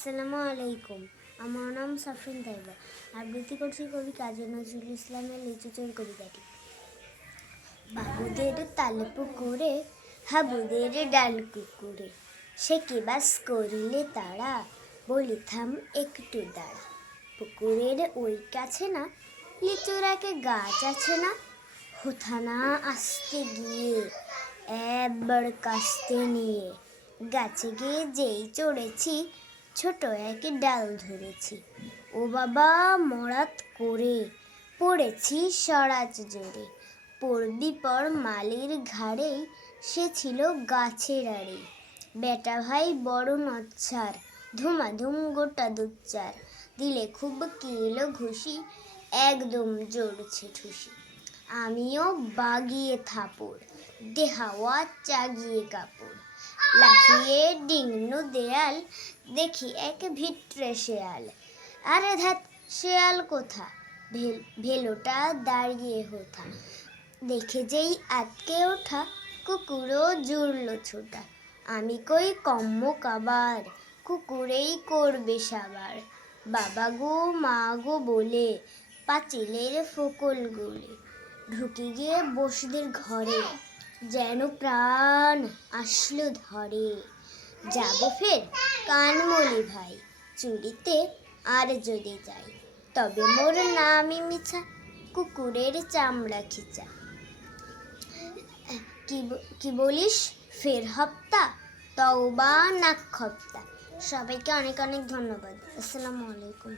আসসালামু আলাইকুম। আমার নাম সাফরিন তাইবা। আবৃত্তি করছি কবি কাজী নজরুল ইসলামের লিচু চোর কবিতাটি। বাবুদের তাল পুকুরে হাবুদের ডাল কুকুরে, সে কি বাস করিলে তারা, বলি থাম একটু দাঁড়া। পুকুরের ওই কাছে না লিচুর একে গাছ আছে না, হোথানা আসতে গিয়ে একবার কাস্তে নিয়ে, গাছে গিয়ে যেই চড়েছি ছোট এক ডাল ধরেছি। ও বাবা মরাত করে পড়েছি সরাজ জোরে, পড়বি পর মালির ঘাড়েই, সে ছিল গাছের আড়ে। বেটা ভাই বড় নচ্ছার, ধুমাধুম গোটা দুচ্চার, দিলে খুব কিলো ঘুষি, একদম জড়ছে ঠুসি। আমিও বাগিয়ে থাপড়, দেহাওয়া চাগিয়ে কাপড়, লাফিয়ে ডিঙনু দেয়াল, দেখি এক ভিটরে শেয়াল। আরে ধ্যাত, শেয়াল কোথা, ভেলোটা দাঁড়িয়ে হোথা, দেখে যেই আটকে ওঠা, কুকুরও জুড়ল ছোটা। আমি কই কম্ম কাবার, কুকুরেই করবে সাবার। বাবা গো মা গো বলে পাঁচিলের ফোকল গুলে, ঢুকে গিয়ে বসদের ঘরে, যেন প্রাণ আসলো ধরে। যাব ফের কানমলি ভাই, চুরিতে আর যদি যাই, তবে মোর নামই মিছা, কুকুরের চামড়া খিচা। কি বলিস ফের হপ্তা, তওবা নাক খপ্তা। সবাইকে অনেক অনেক ধন্যবাদ। আসসালামু আলাইকুম।